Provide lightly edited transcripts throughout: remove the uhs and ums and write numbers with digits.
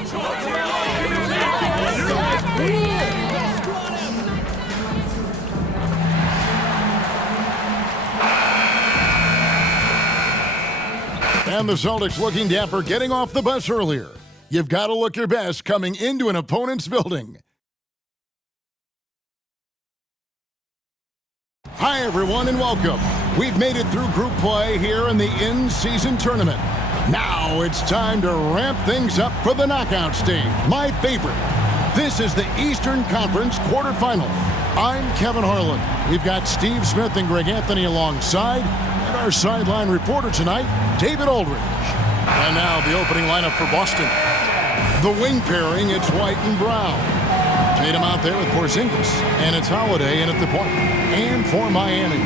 And the Celtics looking dapper getting off the bus earlier. You've got to look your best coming into an opponent's building. Hi, everyone, and welcome. We've made it through group play here in the in-season tournament. Now it's time to ramp things up for the knockout stage. My favorite. This is the Eastern Conference quarterfinal. I'm Kevin Harlan. We've got Steve Smith and Greg Anthony alongside, and our sideline reporter tonight, David Aldridge. And now the opening lineup for Boston. The wing pairing, it's White and Brown. Tatum out there with Porzingis, and it's Holiday in at the point. And for Miami,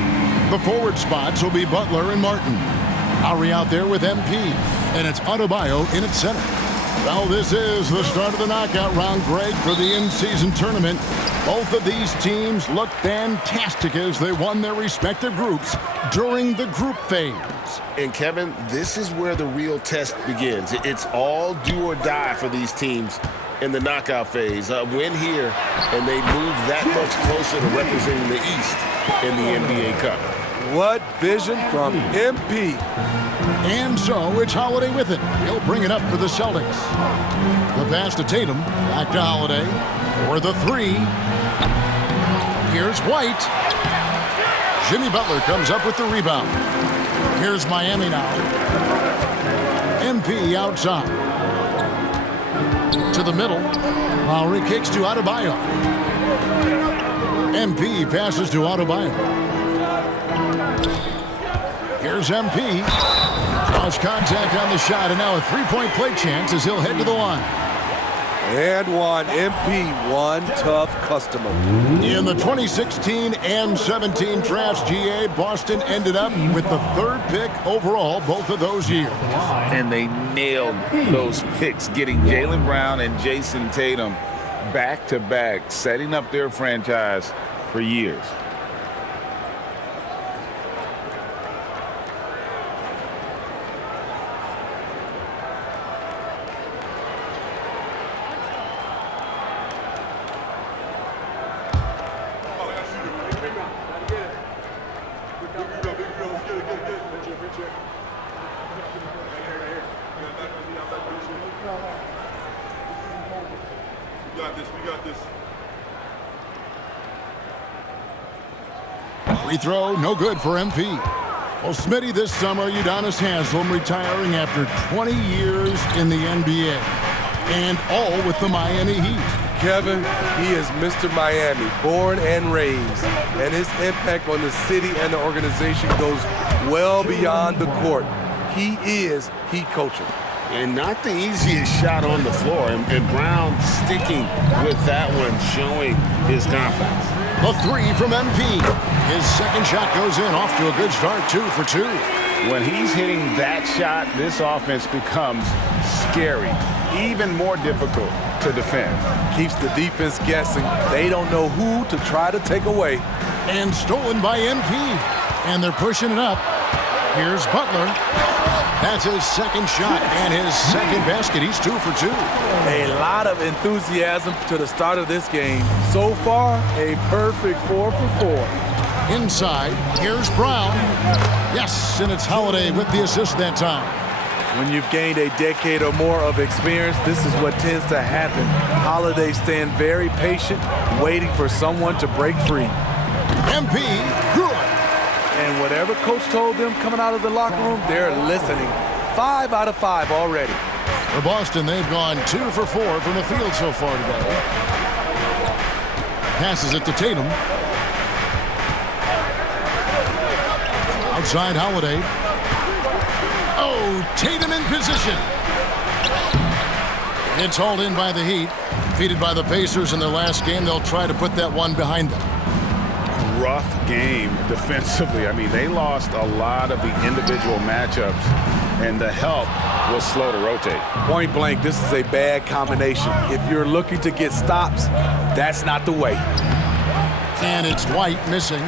the forward spots will be Butler and Martin. Lowry out there with MP, and it's Adebayo in at center. Well, this is the start of the knockout round, Greg, for the in-season tournament. Both of these teams look fantastic as they won their respective groups during the group phase. And, Kevin, this is where the real test begins. It's all do or die for these teams in the knockout phase. A win here, and they move that much closer to representing the East in the NBA Cup. What vision from MP. And so it's Holiday with it. He'll bring it up for the Celtics. The pass to Tatum. Back to Holiday for the three. Here's White. Jimmy Butler comes up with the rebound. Here's Miami now. MP outside. To the middle. Lowry kicks to Adebayo. MP passes to Adebayo. Here's MP. Lost contact on the shot, and now a three-point play chance as he'll head to the line. And one. MP, one tough customer. In the 2016 and 17 drafts, GA, Boston ended up with the third pick overall both of those years. And they nailed those picks, getting Jaylen Brown and Jason Tatum back-to-back, setting up their franchise for years. Free throw, no good for MP. Well, Smitty, this summer, Udonis Haslem retiring after 20 years in the NBA. And all with the Miami Heat. Kevin, he is Mr. Miami, born and raised. And his impact on the city and the organization goes well beyond the court. He is Heat culture. And not the easiest shot on the floor. And Brown sticking with that one, showing his confidence. The three from MP. His second shot goes in, off to a good start, 2 for 2. When he's hitting that shot, this offense becomes scary, even more difficult to defend. Keeps the defense guessing. They don't know who to try to take away. And stolen by MP. And they're pushing it up. Here's Butler. That's his second shot and his second basket. He's 2 for 2. A lot of enthusiasm to the start of this game. So far, a perfect 4 for 4. Inside, here's Brown. Yes, and it's Holiday with the assist that time. When you've gained a decade or more of experience, this is what tends to happen. Holiday stand very patient, waiting for someone to break free. MP, good. And whatever coach told them coming out of the locker room, they're listening. 5 out of 5 already. For Boston, they've gone 2 for 4 from the field so far today. Passes it to Tatum. Outside Holiday. Oh, Tatum in position. It's hauled in by the Heat. Defeated by the Pacers in their last game, they'll try to put that one behind them. Rough game defensively. I mean, they lost a lot of the individual matchups, and the help was slow to rotate. Point blank, this is a bad combination. If you're looking to get stops, that's not the way. And it's White missing.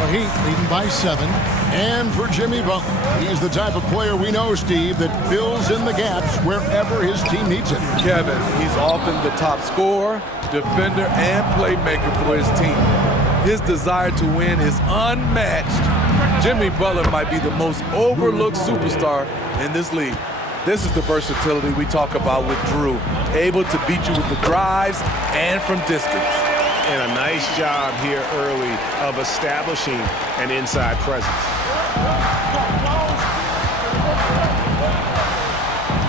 The Heat leading by 7. And for Jimmy Butler, he's the type of player we know, Steve, that fills in the gaps wherever his team needs him. Kevin, he's often the top scorer, defender, and playmaker for his team. His desire to win is unmatched. Jimmy Butler might be the most overlooked superstar in this league. This is the versatility we talk about with Drew, able to beat you with the drives and from distance. And a nice job here early of establishing an inside presence.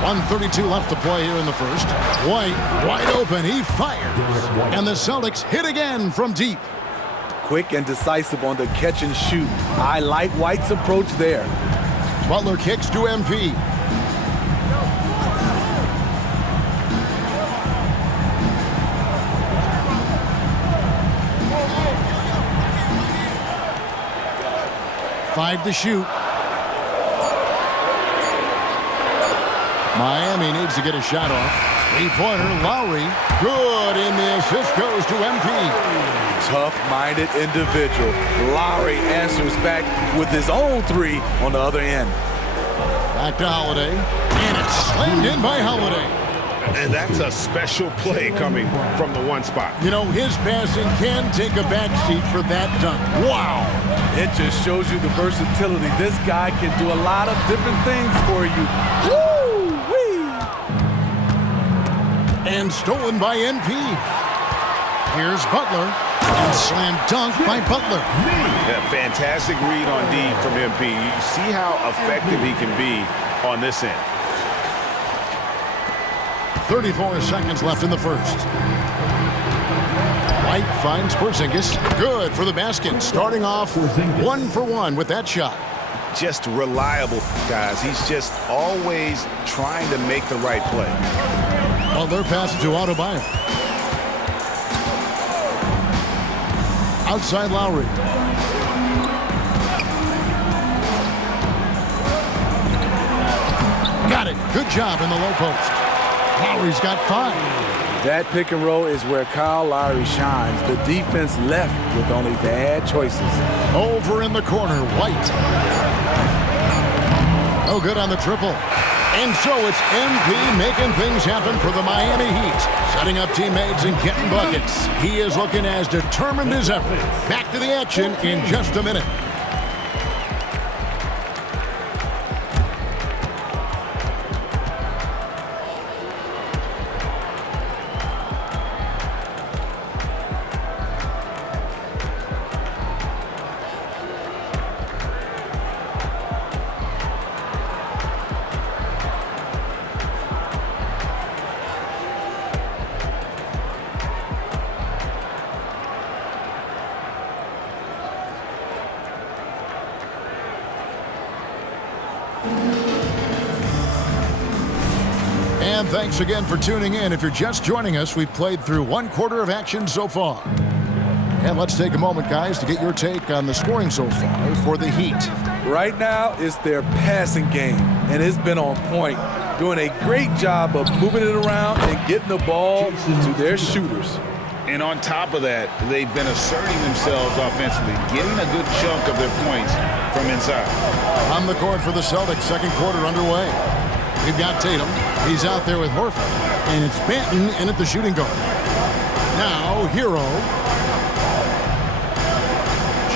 1:32 left to play here in the first. White, wide open, he fires. And the Celtics hit again from deep. Quick and decisive on the catch and shoot. I like White's approach there. Butler kicks to MP. Five to shoot. Miami needs to get a shot off. Three-pointer, Lowry. Good, and the assist goes to MP. Tough-minded individual. Lowry answers back with his own three on the other end. Back to Holiday, and it's slammed in by Holiday. And that's a special play coming from the one spot. You know, his passing can take a backseat for that dunk. Wow. It just shows you the versatility. This guy can do a lot of different things for you. Woo-wee! And stolen by MP. Here's Butler. And slam dunk by Butler. Yeah, fantastic read on D from MP. You see how effective he can be on this end. 34 seconds left in the first. White finds Porzingis. Good for the basket. Starting off 1 for 1 with that shot. Just reliable, guys. He's just always trying to make the right play. Butler passes to Adebayo. Outside Lowry. Got it. Good job in the low post. Lowry's got 5. That pick and roll is where Kyle Lowry shines. The defense left with only bad choices. Over in the corner, White. No good on the triple. And so it's MP making things happen for the Miami Heat. Setting up teammates and getting buckets. He is looking as determined as ever. Back to the action in just a minute. And thanks again for tuning in. If you're just joining us, we've played through 1/4 of action so far. And let's take a moment, guys, to get your take on the scoring so far for the Heat. Right now, it's their passing game, and it's been on point, doing a great job of moving it around and getting the ball to their shooters. And on top of that, they've been asserting themselves offensively, getting a good chunk of their points from inside. On the court for the Celtics, second quarter underway. We've got Tatum. He's out there with Horford. And it's Banton in at the shooting guard. Now, Hero.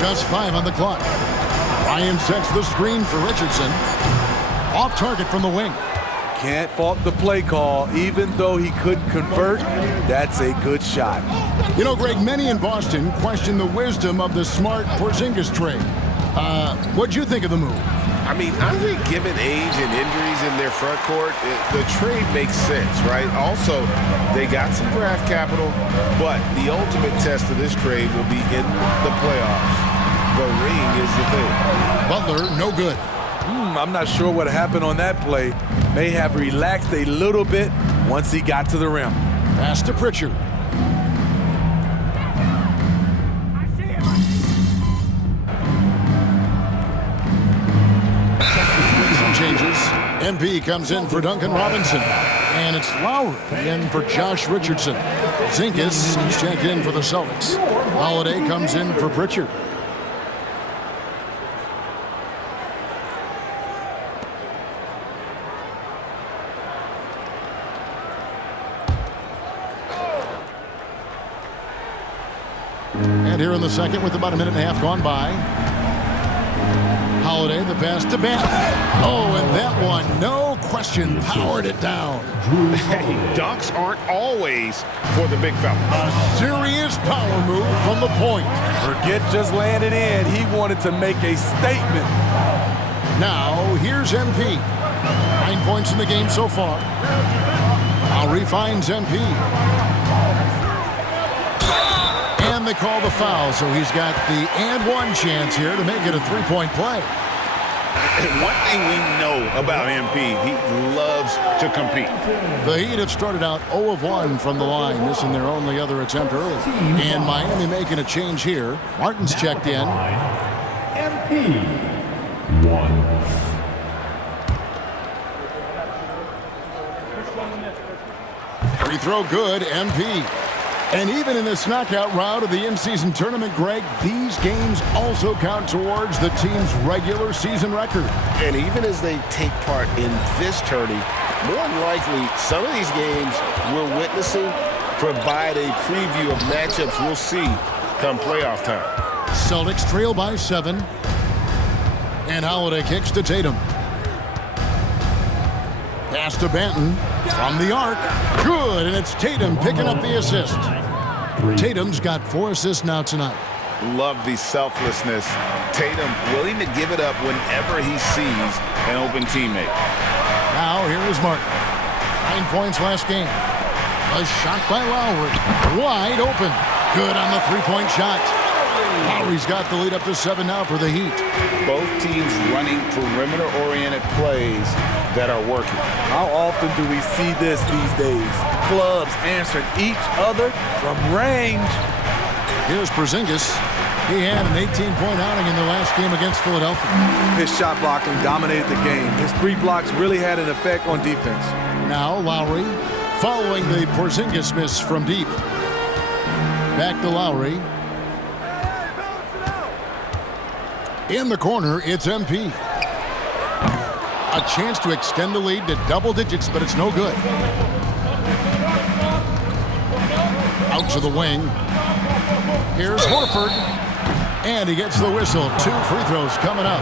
Just 5 on the clock. Ryan sets the screen for Richardson. Off target from the wing. Can't fault the play call. Even though he couldn't convert, that's a good shot. You know, Greg, many in Boston question the wisdom of the Smart Porzingis trade. What'd you think of the move? I mean, I think given age and injuries in their front court, the trade makes sense, right? Also, they got some draft capital, but the ultimate test of this trade will be in the playoffs. The ring is the thing. Butler, no good. I'm not sure what happened on that play. May have relaxed a little bit once he got to the rim. Pass to Pritchard. Some changes. MP comes in for Duncan Robinson. And it's Lowry in for Josh Richardson. Zinkas is checked in for the Celtics. Holiday comes in for Pritchard. And here in the second with about a minute and a half gone by. Holiday, the pass to Banton. Oh, and that one, no question, powered it down. Hey, dunks aren't always for the big fella. A serious power move from the point. Forget just laying it in. He wanted to make a statement. Now, here's MP. 9 points in the game so far. Lowry finds MP. And they call the foul, so he's got the and one chance here to make it a three-point play. And one thing we know about MP, he loves to compete. The Heat have started out 0 of 1 from the line, missing their only other attempt early. And Miami making a change here. Martin's checked in. MP 1. Free throw good, MP. And even in this knockout round of the in-season tournament, Greg, these games also count towards the team's regular season record. And even as they take part in this tourney, more than likely, some of these games we're witnessing provide a preview of matchups we'll see come playoff time. Celtics trail by 7. And Holiday kicks to Tatum. Pass to Banton from the arc. Good, and it's Tatum picking up the assist. Tatum's got 4 assists now tonight. Love the selflessness. Tatum willing to give it up whenever he sees an open teammate. Now here is Martin. 9 points last game. A shot by Lowry. Wide open. Good on the three-point shot. Lowry's got the lead up to 7 now for the Heat. Both teams running perimeter-oriented plays that are working. How often do we see this these days? Clubs answering each other from range. Here's Porzingis. He had an 18-point outing in the last game against Philadelphia. His shot blocking dominated the game. His 3 blocks really had an effect on defense. Now Lowry following the Porzingis miss from deep. Back to Lowry. In the corner, it's MP. A chance to extend the lead to double digits, but it's no good. Out to the wing. Here's Horford. And he gets the whistle. 2 free throws coming up.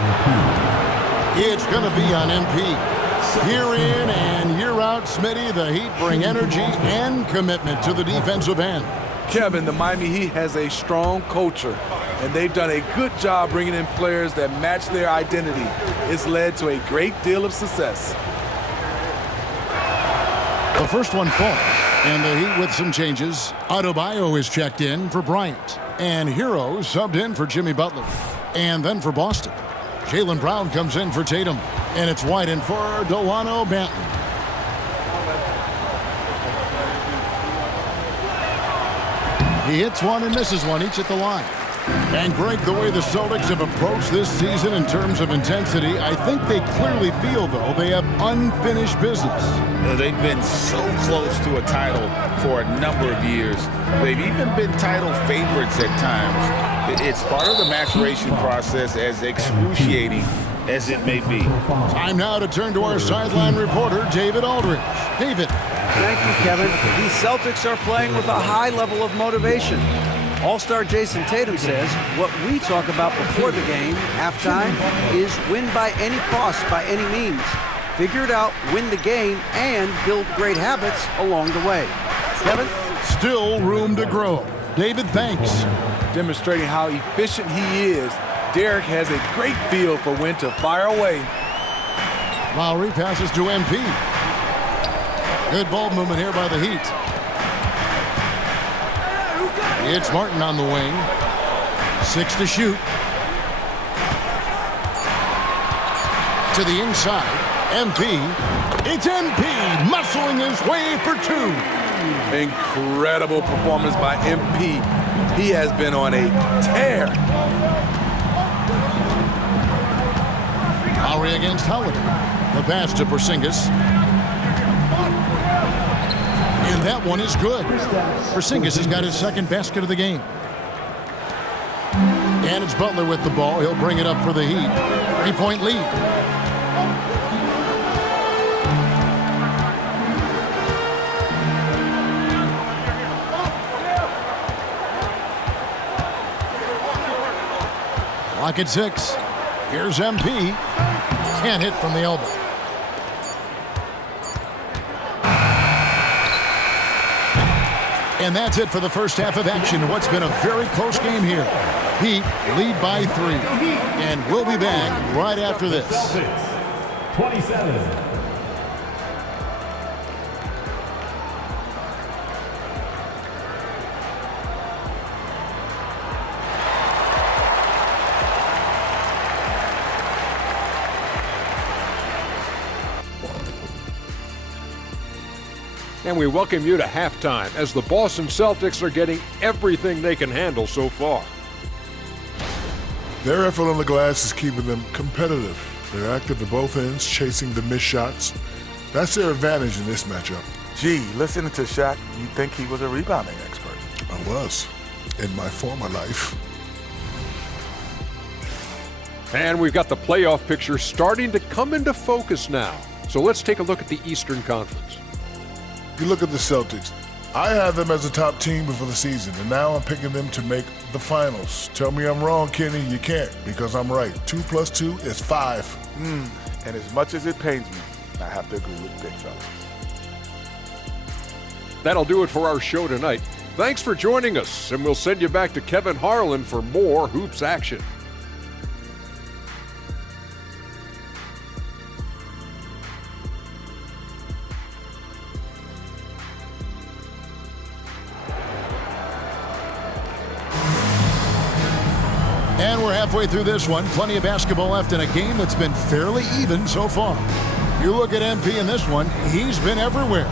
It's going to be on MP. Year in and year out, Smitty, the Heat bring energy and commitment to the defensive end. Kevin, the Miami Heat has a strong culture, and they've done a good job bringing in players that match their identity. It's led to a great deal of success. The first one falls, and the Heat with some changes. Adebayo is checked in for Bryant, and Hero subbed in for Jimmy Butler. And then for Boston, Jaylen Brown comes in for Tatum, and it's White in for Delano Banton. He hits one and misses one, each at the line. And Greg, the way the Celtics have approached this season in terms of intensity, I think they clearly feel, though, they have unfinished business. They've been so close to a title for a number of years. They've even been title favorites at times. It's part of the maturation process, as excruciating as it may be. Time now to turn to our sideline reporter, David Aldridge. David. Thank you, Kevin. These Celtics are playing with a high level of motivation. All-star Jason Tatum says what we talk about before the game, halftime, is win by any cost, by any means. Figure it out, win the game, and build great habits along the way. Kevin? Still room to grow. David, thanks. Demonstrating how efficient he is, Derek has a great feel for when to fire away. Lowry passes to MP. Good ball movement here by the Heat. It's Martin on the wing. 6 to shoot. To the inside. MP. It's MP muscling his way for 2. Incredible performance by MP. He has been on a tear. Lowry against Holiday. The pass to Porzingis. And that one is good. Porzingis has got his second basket of the game. And it's Butler with the ball. He'll bring it up for the Heat. 3-point lead. Clock at 6. Here's MP. Can't hit from the elbow. And that's it for the first half of action in what's been a very close game here. Heat lead by 3. And we'll be back right after this. 27. And we welcome you to halftime as the Boston Celtics are getting everything they can handle so far. Their effort on the glass is keeping them competitive. They're active at both ends, chasing the missed shots. That's their advantage in this matchup. Gee, listening to Shaq, you'd think he was a rebounding expert. I was, in my former life. And we've got the playoff picture starting to come into focus now. So let's take a look at the Eastern Conference. You look at the Celtics. I had them as a top team before the season, and now I'm picking them to make the finals. Tell me I'm wrong, Kenny. You can't, because I'm right. 2 + 2 is 5. And as much as it pains me, I have to agree with Big Fella. That'll do it for our show tonight. Thanks for joining us, and we'll send you back to Kevin Harlan for more Hoops action. And we're halfway through this one. Plenty of basketball left in a game that's been fairly even so far. You look at MP in this one, he's been everywhere.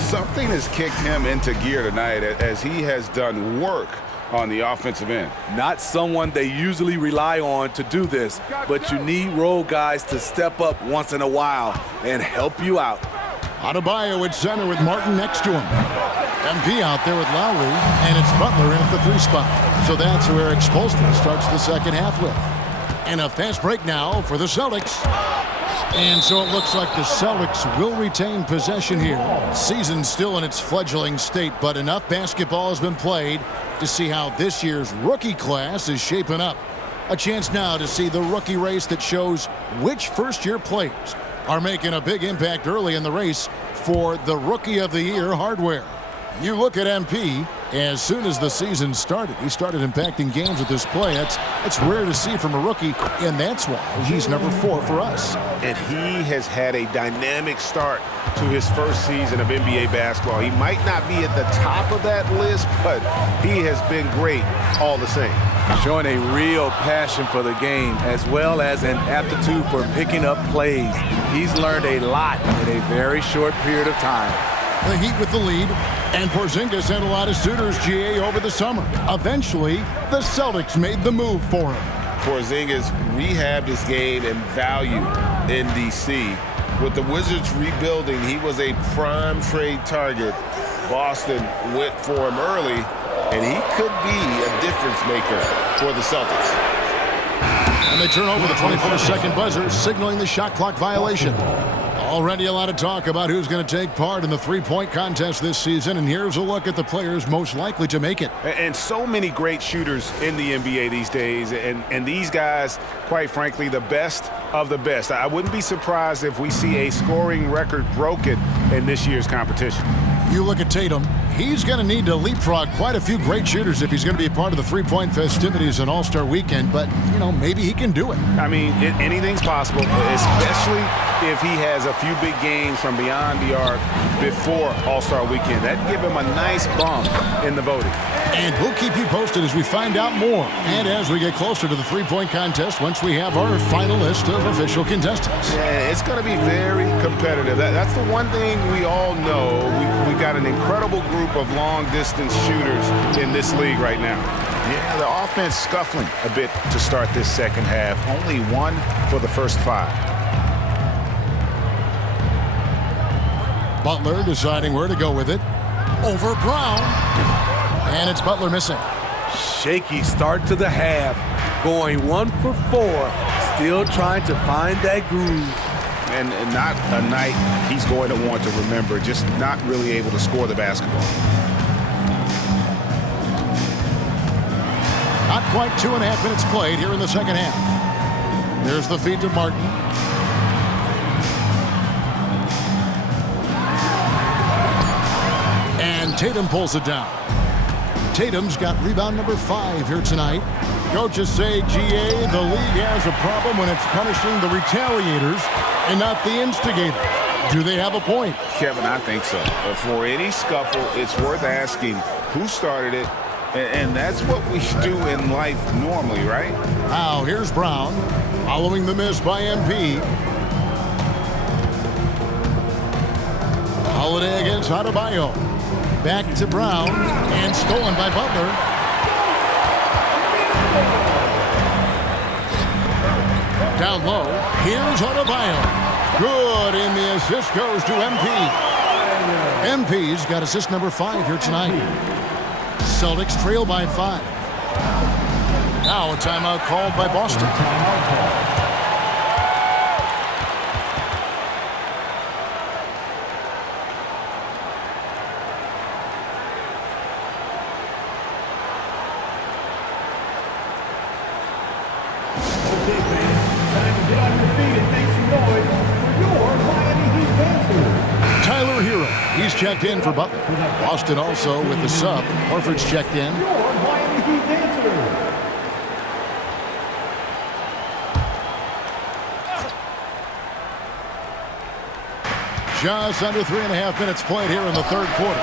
Something has kicked him into gear tonight as he has done work on the offensive end. Not someone they usually rely on to do this, but you need role guys to step up once in a while and help you out. Adebayo at center with Martin next to him. MP out there with Lowry, and it's Butler in at the 3 spot. So that's who Eric Spoelstra starts the second half with. And a fast break now for the Celtics. And so it looks like the Celtics will retain possession here. Season's still in its fledgling state, but enough basketball has been played to see how this year's rookie class is shaping up. A chance now to see the rookie race that shows which first-year players are making a big impact early in the race for the Rookie of the Year hardware. You look at MP, as soon as the season started, he started impacting games with this play. It's rare to see from a rookie, and that's why he's number 4 for us. And he has had a dynamic start to his first season of NBA basketball. He might not be at the top of that list, but he has been great all the same. Showing a real passion for the game as well as an aptitude for picking up plays. He's learned a lot in a very short period of time. The Heat with the lead, and Porzingis had a lot of suitors, GA, over the summer. Eventually, the Celtics made the move for him. Porzingis rehabbed his game and value in D.C. With the Wizards rebuilding, he was a prime trade target. Boston went for him early, and he could be a difference maker for the Celtics. And they turn over the 24-second buzzer, signaling the shot clock violation. Already a lot of talk about who's going to take part in the three-point contest this season, and here's a look at the players most likely to make it. And so many great shooters in the NBA these days, and these guys, quite frankly, the best of the best. I wouldn't be surprised if we see a scoring record broken in this year's competition. You look at Tatum, he's going to need to leapfrog quite a few great shooters if he's going to be a part of the three-point festivities on All-Star Weekend, but, maybe he can do it. I mean, anything's possible, especially if he has a few big games from beyond the arc before All-Star Weekend. That'd give him a nice bump in the voting. And we'll keep you posted as we find out more, and as we get closer to the three-point contest once we have our final list of official contestants. Yeah, it's going to be very competitive. That's the one thing we all know. We got an incredible group of long-distance shooters in this league right now. Yeah, the offense scuffling a bit to start this second half. Only one for the first 5. Butler deciding where to go with it. Over Brown. And it's Butler missing. Shaky start to the half. Going 1 for 4. Still trying to find that groove. And not a night he's going to want to remember. Just not really able to score the basketball. Not quite 2.5 minutes played here in the second half. There's the feed to Martin. And Tatum pulls it down. Tatum's got rebound number 5 here tonight. Coaches say, GA, the league has a problem when it's punishing the retaliators and not the instigators. Do they have a point? Kevin, I think so. For any scuffle, it's worth asking who started it, and that's what we do in life normally, right? Now, here's Brown, following the miss by MP. Holiday against Adebayo. Back to Brown, and stolen by Butler. Down low, here's Adebayo. Good, and the assist goes to MP. MP's got assist number 5 here tonight. Celtics trail by 5. Now a timeout called by Boston. He's checked in for Butler. Boston also with the sub. Horford's checked in. Just under 3.5 minutes played here in the third quarter.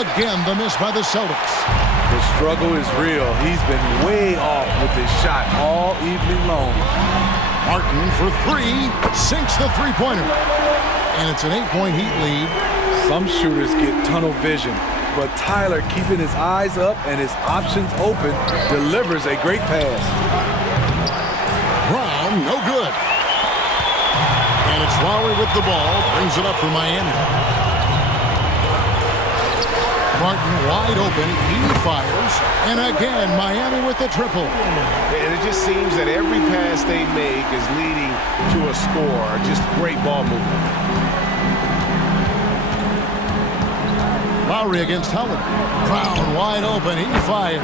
Again, the miss by the Celtics. The struggle is real. He's been way off with his shot all evening long. Martin for 3, sinks the three-pointer. And it's an 8-point Heat lead. Some shooters get tunnel vision, but Tyler, keeping his eyes up and his options open, delivers a great pass. Brown, no good. And it's Lowry with the ball, brings it up for Miami. Martin wide open, he fires, and again, Miami with the triple. And it just seems that every pass they make is leading to a score. Just great ball movement. Lowry against Holiday. Brown wide open, he fires.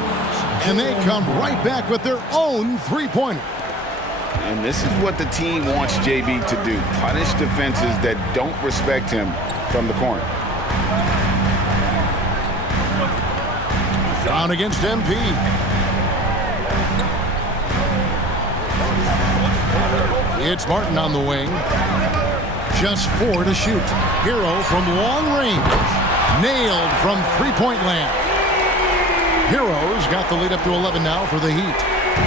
And they come right back with their own three-pointer. And this is what the team wants JB to do. Punish defenses that don't respect him from the corner. Brown against MP. It's Martin on the wing. Just 4 to shoot. Hero from long range. Nailed from three-point land. Hero's got the lead up to 11 now for the Heat.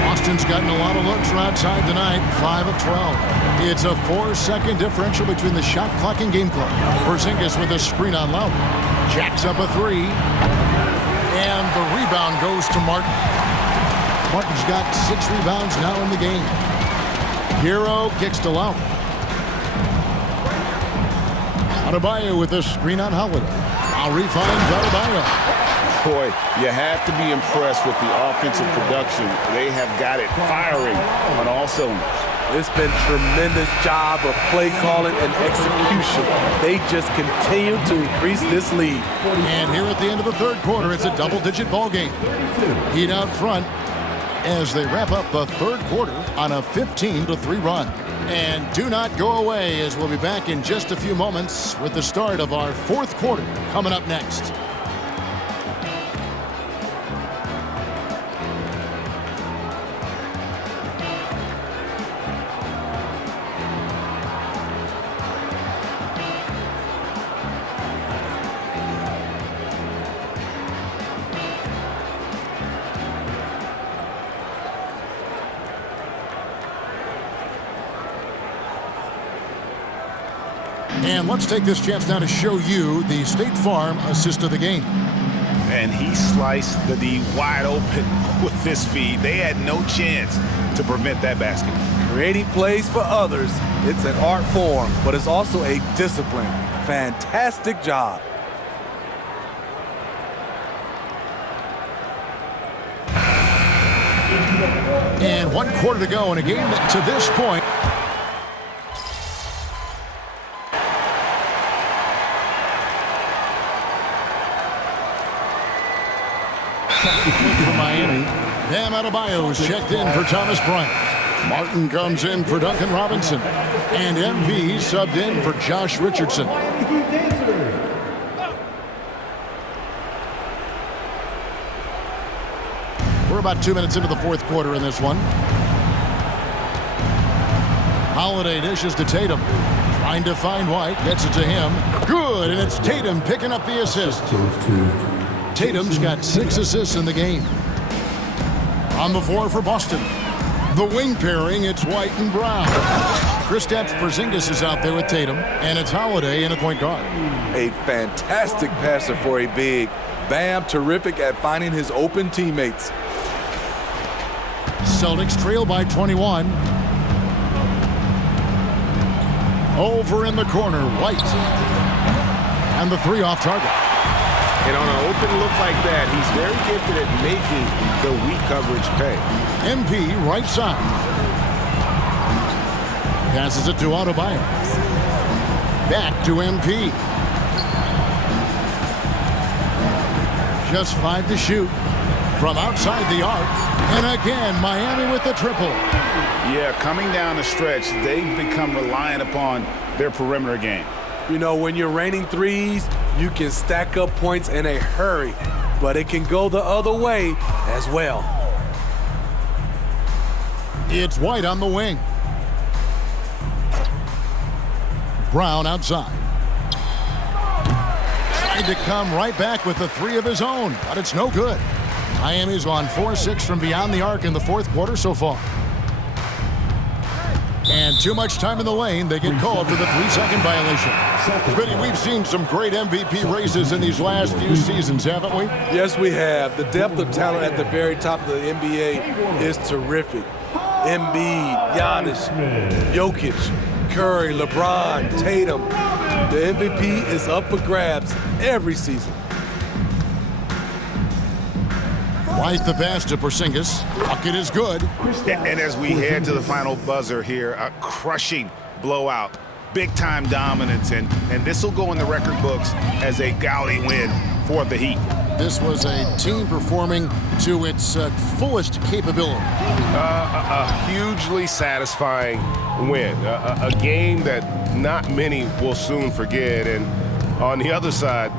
Boston's gotten a lot of looks from outside tonight, 5 of 12. It's a 4-second differential between the shot clock and game clock. Porzingis with a screen on Lowry. Jacks up a 3. And the rebound goes to Martin. Martin's got 6 rebounds now in the game. Hero kicks to Lowry. Adebayo with a screen on Holiday. Lowry finds Adebayo. Boy, you have to be impressed with the offensive production. They have got it firing on all cylinders. It's been a tremendous job of play calling and execution. They just continue to increase this lead. And here at the end of the third quarter, it's a double-digit ball game. Heat out front as they wrap up the third quarter on a 15-3 run. And do not go away, as we'll be back in just a few moments with the start of our fourth quarter coming up next. And let's take this chance now to show you the State Farm assist of the game. And he sliced the D wide open with this feed. They had no chance to prevent that basket. Creating plays for others, it's an art form, but it's also a discipline. Fantastic job. And 1 quarter to go in a game that to this point for Miami. Bam Adebayo's checked in for Thomas Bryant. Martin comes in for Duncan Robinson. And MV subbed in for Josh Richardson. We're about 2 minutes into the fourth quarter in this one. Holiday dishes to Tatum. Trying to find White. Gets it to him. Good, and it's Tatum picking up the assist. Tatum's got 6 assists in the game. On the floor for Boston. The wing pairing, it's White and Brown. Kristaps Porzingis is out there with Tatum, and it's Holiday in a point guard. A fantastic passer for a big. Bam, terrific at finding his open teammates. Celtics trail by 21. Over in the corner, White. And the 3 off target. And on an open look like that, he's very gifted at making the weak coverage pay. MP right side. Passes it to Adebayo. Back to MP. Just 5 to shoot from outside the arc. And again, Miami with the triple. Yeah, coming down the stretch, they've become reliant upon their perimeter game. You know, when you're raining threes, you can stack up points in a hurry, but it can go the other way as well. It's White on the wing. Brown outside. Trying to come right back with the 3 of his own, but it's no good. Miami's on 4-6 from beyond the arc in the fourth quarter so far. And too much time in the lane, they get called for the 3-second violation. Vinny, we've seen some great MVP races in these last few seasons, haven't we? Yes, we have. The depth of talent at the very top of the NBA is terrific. Embiid, Giannis, Jokic, Curry, LeBron, Tatum. The MVP is up for grabs every season. White the pass to Porzingis. Bucket is good. And as we head to the final buzzer here, a crushing blowout, big-time dominance, and this will go in the record books as a gaudy win for the Heat. This was a team performing to its fullest capability. A hugely satisfying win, a game that not many will soon forget, and on the other side,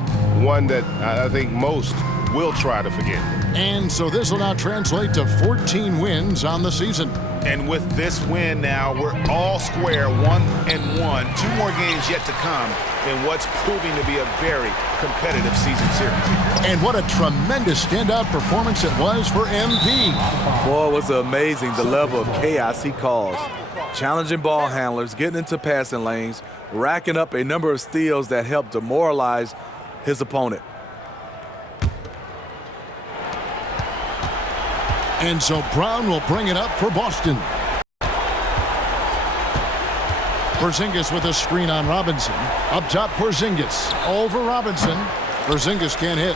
one that I think most will try to forget. And so this will now translate to 14 wins on the season. And with this win now, we're all square, 1-1. 2 more games yet to come in what's proving to be a very competitive season series. And what a tremendous standout performance it was for MP. Boy, it was amazing the level of chaos he caused. Challenging ball handlers, getting into passing lanes, racking up a number of steals that helped demoralize his opponent. And so Brown will bring it up for Boston. Porzingis with a screen on Robinson. Up top, Porzingis. Over Robinson. Porzingis can't hit.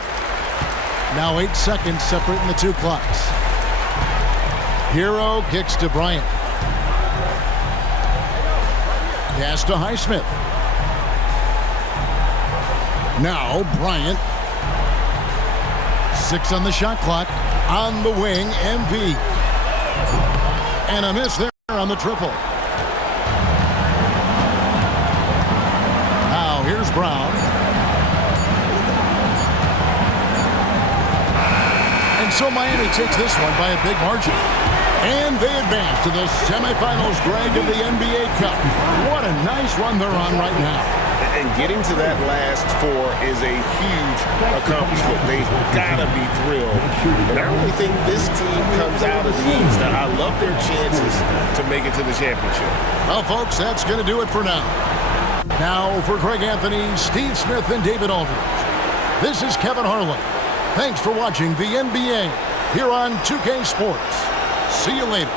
Now 8 seconds separating the 2 clocks. Hero kicks to Bryant. Pass to Highsmith. Now Bryant. 6 on the shot clock. On the wing, MV. And a miss there on the triple. Now here's Brown. And so Miami takes this one by a big margin. And they advance to the semifinals, Greg, of the NBA Cup. What a nice run they're on right now. And getting to that last 4 is a huge accomplishment. They've got to be thrilled. And I really think this team comes out of the East. I love their chances to make it to the championship. Well, folks, that's going to do it for now. Now, for Greg Anthony, Steve Smith, and David Aldridge, this is Kevin Harlan. Thanks for watching the NBA here on 2K Sports. See you later.